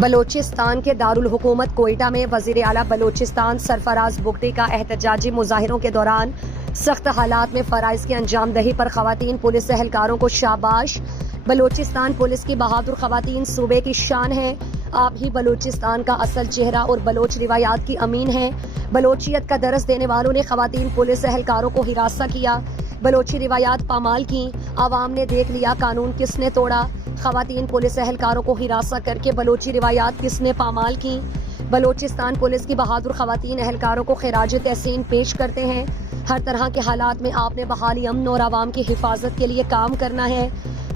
بلوچستان کے دارالحکومت کوئٹہ میں وزیر اعلیٰ بلوچستان سرفراز بگٹی کا احتجاجی مظاہروں کے دوران سخت حالات میں فرائض کی انجام دہی پر خواتین پولیس اہلکاروں کو شاباش۔ بلوچستان پولیس کی بہادر خواتین صوبے کی شان ہیں۔ آپ ہی بلوچستان کا اصل چہرہ اور بلوچ روایات کی امین ہیں۔ بلوچیت کا درس دینے والوں نے خواتین پولیس اہلکاروں کو ہراساں کیا، بلوچی روایات پامال کی۔ عوام نے دیکھ لیا قانون کس نے توڑا۔ خواتین پولیس اہلکاروں کو ہراساں کر کے بلوچی روایات کس نے پامال کی۔ بلوچستان پولیس کی بہادر خواتین اہلکاروں کو خراج تحسین پیش کرتے ہیں۔ ہر طرح کے حالات میں آپ نے بحالی امن اور عوام کی حفاظت کے لیے کام کرنا ہے۔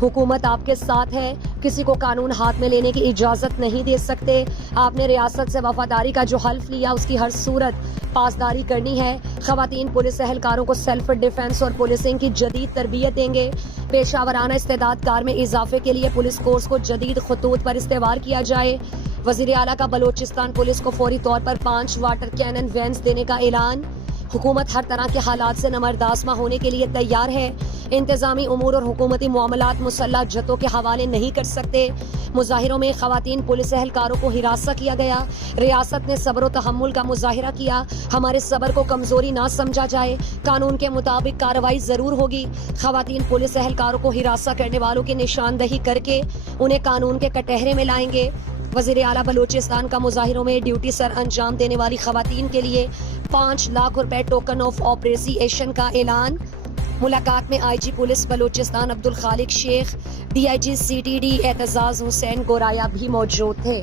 حکومت آپ کے ساتھ ہے، کسی کو قانون ہاتھ میں لینے کی اجازت نہیں دے سکتے۔ آپ نے ریاست سے وفاداری کا جو حلف لیا اس کی ہر صورت پاسداری کرنی ہے۔ خواتین پولیس اہلکاروں کو سیلف ڈیفنس اور پولیسنگ کی جدید تربیت دیں گے۔ پیشہ ورانہ استعداد کار میں اضافے کے لیے پولیس کورس کو جدید خطوط پر استوار کیا جائے۔ وزیر اعلیٰ کا بلوچستان پولیس کو فوری طور پر 5 واٹر کینن وینز دینے کا اعلان۔ حکومت ہر طرح کے حالات سے نمرداسمہ ہونے کے لیے تیار ہے۔ انتظامی امور اور حکومتی معاملات مسلح جتوں کے حوالے نہیں کر سکتے۔ مظاہروں میں خواتین پولیس اہلکاروں کو ہراساں کیا گیا۔ ریاست نے صبر و تحمل کا مظاہرہ کیا۔ ہمارے صبر کو کمزوری نہ سمجھا جائے، قانون کے مطابق کارروائی ضرور ہوگی۔ خواتین پولیس اہلکاروں کو ہراساں کرنے والوں کی نشاندہی کر کے انہیں قانون کے کٹہرے میں لائیں گے۔ وزیر اعلیٰ بلوچستان کا مظاہروں میں ڈیوٹی سر انجام دینے والی خواتین کے لیے 5 لاکھ روپے ٹوکن آف اپریسیشن کا اعلان۔ ملاقات میں I G police Balochistan Abdul Khaliq Sheikh, D I G C T D Aitzaz Hussain Goraya بھی موجود تھے۔